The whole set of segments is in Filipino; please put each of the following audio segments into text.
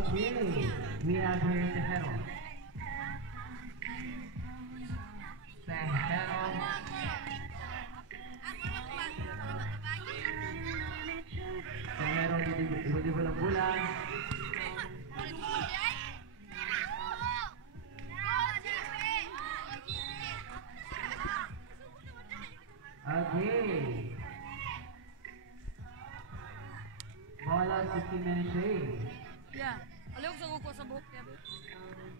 Okay, we have here Tejero. Tejero. Tejero di bola-bola. Okay. Bola 15 minutes away. Yeah. Alam ko sa sa buhok niya.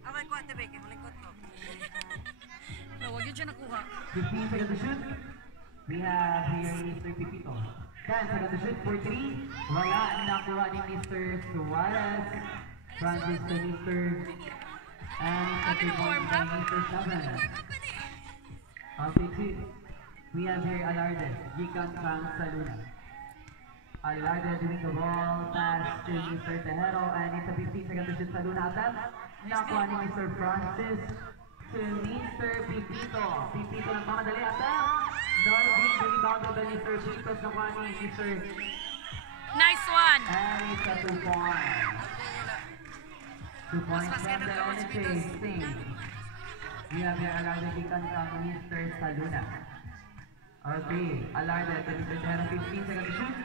Okay, kuha tabi. Kaya malikot ko. No, wag yun siya nakuha. 15 seconds to shoot. We have here Mr. Pipito. 10 seconds to shoot for 3. Wala nakuha ni Mr. Suarez. Francis to Mr. And Happy to warm up. Mr. Saban. Okay, 2. We have here Alarde. Gikan Kang Saluna. Alarde doing the ball pass to Mr. Tejero, and it's a 15-second to shoot. Saluna attempt. Nakuha ni Mr. Francis to Mr. Pipito. Pipito nagmamadali attempt. Norvin rebounded by Mr. Pipito. Nakuha ni Mr. Nice one. And it's a 2 point. 2 points from the NHA Sting. We have here Alarde Gikan Kang Mr. Saluna. Okay, Alarde to Mr. Tejero. 15-second to shoot.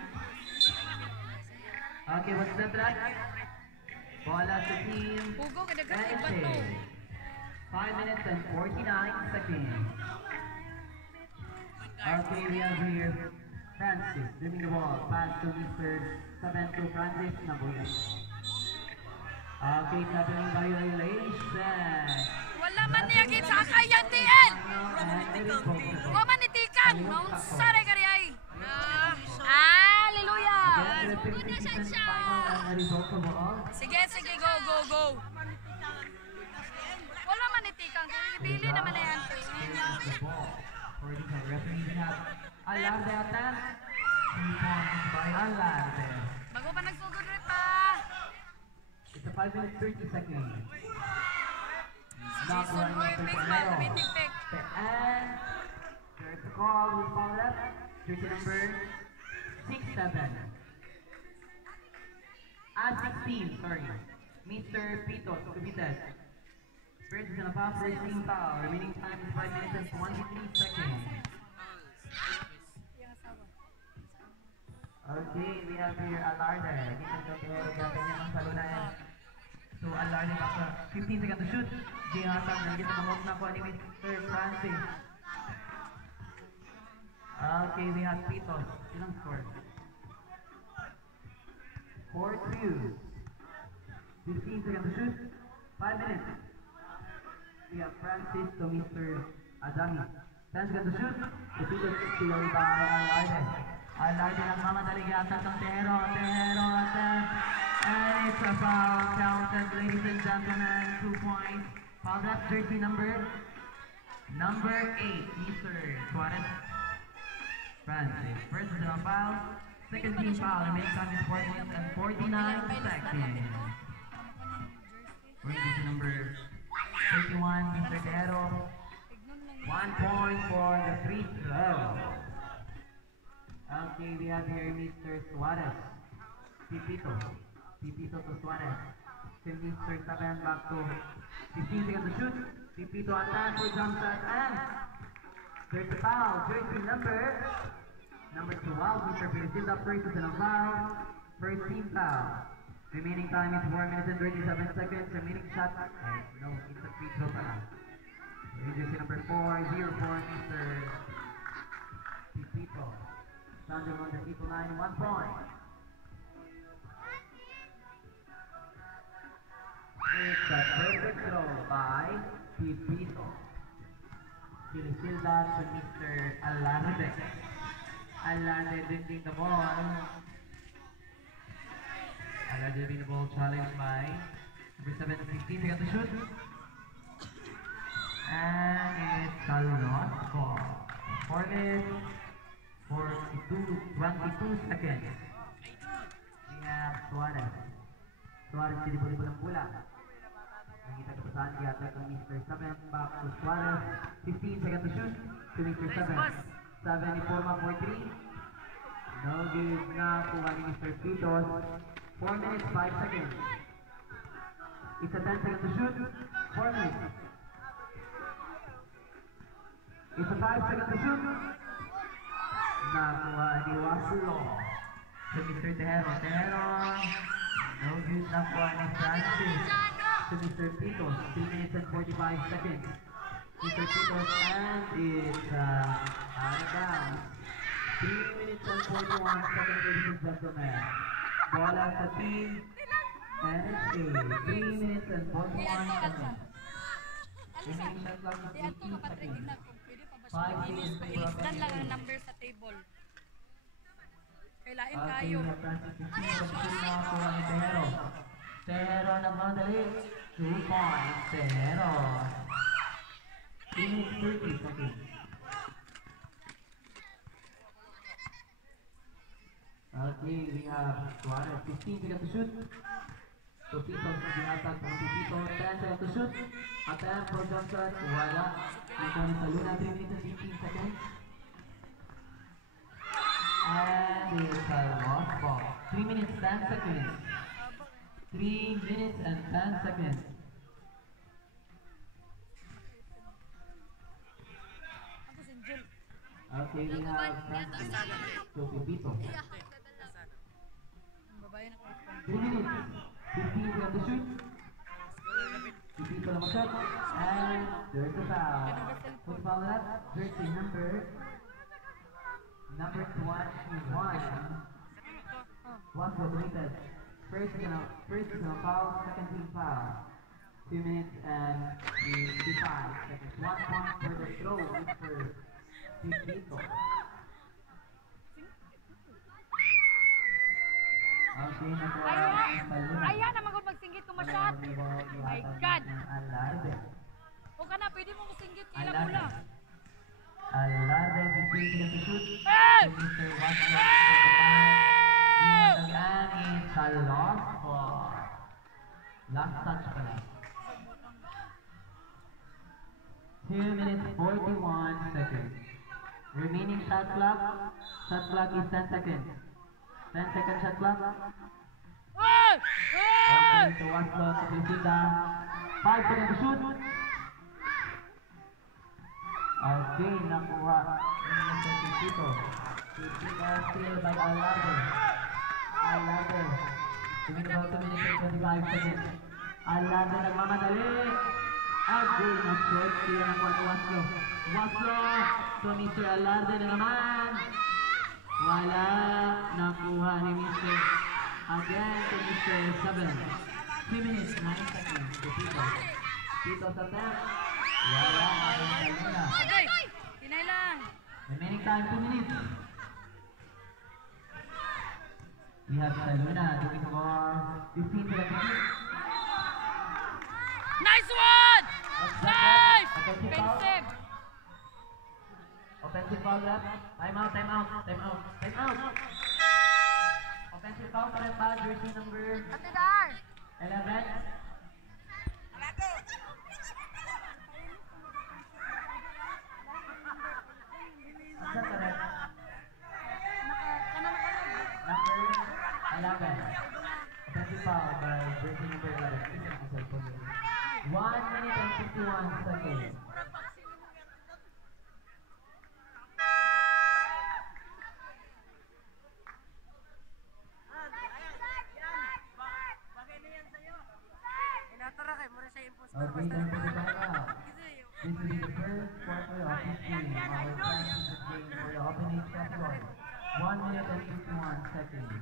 Okay, what's the track? Bola to team Hugo, kadaghan iba to. NHA. 5 minutes and 49 seconds. Okay, we have here Francis doing the ball. Pass to Mr. Sabento Francis Nabuya. Okay, happening violation. Wala man niya sa kayan DL. Wa man itikan. Mausare kari ay. Hallelujah. Sige, sige, go, go, go. Wala man itikan. Ibili naman na yan. Alarde attack. 3 points by Alarde. Bago pa nagsugod rin pa. It's a 5 minutes 30 seconds. Jason Roy Pickman, Bitipick. And there's a call with foul left. Jersey number 6-7. 16, sorry. Mr. Pito, committed. First is gonna foul, first team foul. Remaining time is 5 minutes and 23 seconds. Okay, we have here Alarde. Hindi ka gagawin niya ng salunan. So Alarde back to 15 seconds to shoot. Jihatan, nagigit ang mahok na ko ni Mr. Francis. Okay, we have Pito. Ilang score? 4-2. 15 seconds to shoot. 5 minutes. We have Francis to Mr. Adami. 10 seconds to shoot. The Pito is by Alarde. Alarde nagmamadali yata ng Tejero. Tejero attempt. And it's a foul counted, ladies and gentlemen. 2 points. Foul that jersey number 8, Mr. Suarez. Francis. First is a foul. Second team foul. Remaining time is 4 minutes and 49 seconds. Jersey number 31, Mr. Tejero. 1 point for the free throw. Okay, we have here Mr. Suarez. Pipito to Suarez. Then Mr. Saban back to 15 seconds to shoot. Pipito attack for jump shot and there's a foul. Jersey number 12, Mr. Pilisilda. First is a foul. First team foul. Remaining time is 4 minutes and 37 seconds. Remaining shot. No, it's a free throw pa. Jersey number 4, 0 for Mr. Pipito. Standing on the people line, 1 point. It's a perfect throw by Pipito. Pilisilda to Mr. Alarde. Alarde bringing the ball. Alarde bringing the ball challenged by number 7, 15 seconds to shoot. And it's a lost ball. 4 minutes. 22 seconds. We have Suarez. Suarez sinibol-ibol ang bola. Nakita ka pa saan yata kang Mr. 7. Back to Suarez. 15 seconds to shoot to Mr. 7. 74 for 3. No good na kuha ni Mr. Pitos. 4 minutes, 5 seconds. It's a 10 seconds to shoot. 4 minutes. It's a 5 seconds to shoot. Nakuha ni Waslo. To Mr. Tejero. Tejero. No good. Nakuha ni Francis. To Mr. Pitos. 3 minutes and 45 seconds. Mr. Pitos, and it's out of bounds. 3 minutes and 41 seconds, ladies and gentlemen. Bola sa team NSA. 3 minutes and 41 seconds. Remaining shot clock is 18 seconds. 5 minutes and 41 Ilistan lang ang seconds. number sa table. Kailain Okay, kayo. we have Francis 15 seconds na kuha ni Tejero. Tejero nagmadali. 2 points. Tejero. 3 minutes 30 seconds. Okay, we have Suarez, 15 seconds to shoot. So Pitos nag-attack ng Pipito, 10 seconds to shoot. Attempt for jump shot, wala. Ito ni Saluna, 3 minutes and 15 seconds. And it's a lost ball. 3 minutes 10 seconds. 3 minutes and 10 seconds. Okay, we have Francis. So Pipito. 3 minutes, 15 seconds to shoot. Pipito naman shot. And there's the foul. Who's foul that? Jersey number 21. One completed. First is a foul, second team foul. 2 minutes and 55 seconds. 1 point for the throw for Pipito. Okay, Ayan naman kung magsinggit kung masyat. My God! Alarde. O ka na, pwede mo masinggit kila mula. Alarde, 15 seconds to shoot. Hey! Mr. Waslo. Again, it's a lost ball. Last touch pala. 2 minutes 41 seconds. Remaining shot clock is 10 seconds. 10 seconds shot clock. Hey! Okay, so Waslo sa Pilsita. 5 seconds to shoot. Okay, nakuha ni Mr. Pilsito. Pilsita still by Alarde. Alarde. About 2 minutes and 25 seconds. Alarde nagmamadali. Again, na-short siya nakuha ni Waslo. Waslo! So Mr. Alarde na naman. Wala. Nakuha ni Mr. Again to Mr. 7. 3 minutes, 9 seconds to Tito. Tito sa 10. Wala. Saluna. Okay, tinay lang. Remaining time, 2 minutes. We have Saluna doing the ball. 15 seconds. Nice one! Nice! Offensive! Offensive foul left. Time out. Offensive foul pa rin pa. Jersey number Ate Dar! 11. Asa ka rin? Number 11. Offensive foul by jersey number 11. Isa na sa cellphone yun. 1 minute and 51 seconds. Inatara kay mura sa imposter. Okay, time for the timeout. This will be the first quarter of this game. Our chances of game for the opening category. 1 minute and 51 seconds.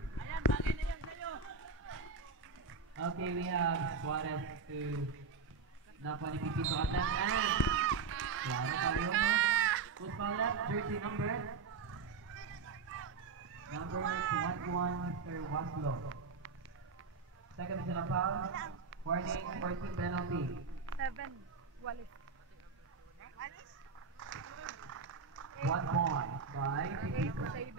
Okay, we have Suarez to nakuha ni Pipito attempt and klaro tayo mo. Who's foul left? Jersey number 21, Mr. Waslo. Second is na foul. Warning, 14 penalty. 7. Walis. 1 point by 8 Pipito. 7.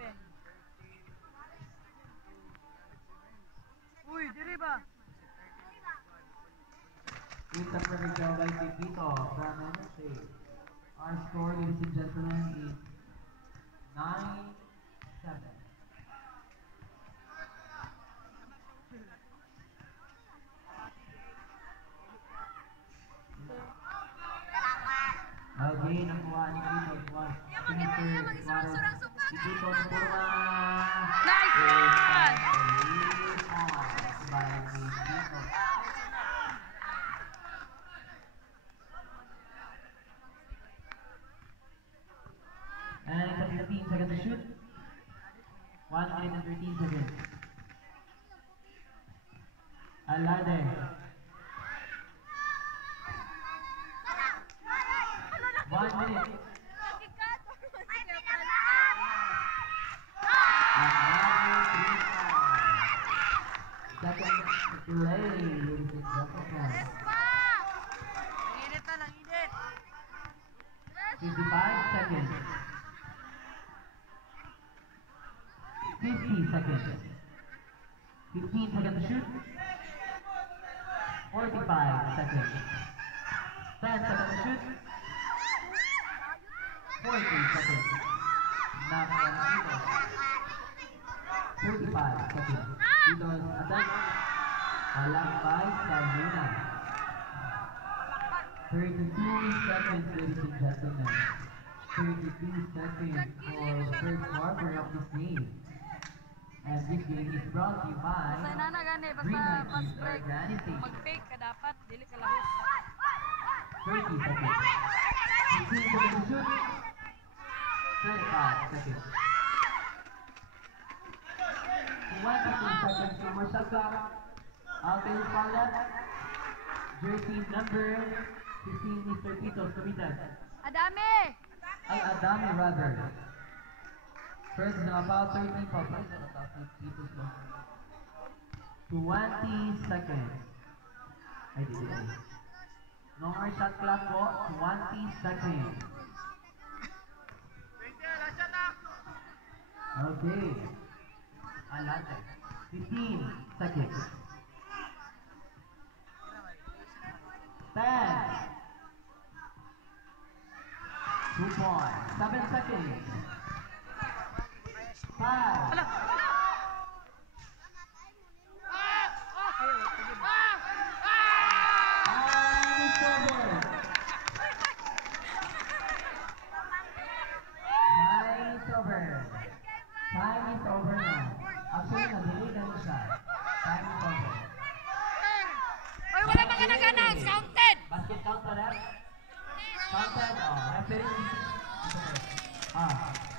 Uy, diri ba? It's a perfect job by Pipito from NSA. Our score, ladies and gentlemen, is 9-7. Alade. 1 minute. Second delay, ladies and gentlemen. Init na lang, init. 55 seconds. 50 seconds. 15 seconds to shoot. 45 seconds. 10 seconds to shoot. 40 seconds. Knock one Tito. 35 seconds. Tito's attack. Alam by Saluna. 32 seconds, ladies and gentlemen. 32 seconds for the first quarter of this game. And this game is brought to you by Basta na gani, Green basta Light pas Youth break. Organization. Mag-fake ka dapat, dili ka lahos. 30 seconds. 15 seconds to shoot. 25 seconds. 22 seconds for Marshall Clark. Alten Palat. Jersey number 15, Mr. Tito's committed. Adami! Ay, Adami rather. First is about 13 pa. First is about Tito's lang. 20 seconds. Ay, di. No more shot clock po. 20 seconds. Okay. Alate. 15 seconds. 10. 2 points. 7 seconds. 5. Time is over now. Actually, na-delay na siya. Time is over. Oy, wala mga nag-announce, counted! Basket count to left. Counted. Oh, referee. Ah.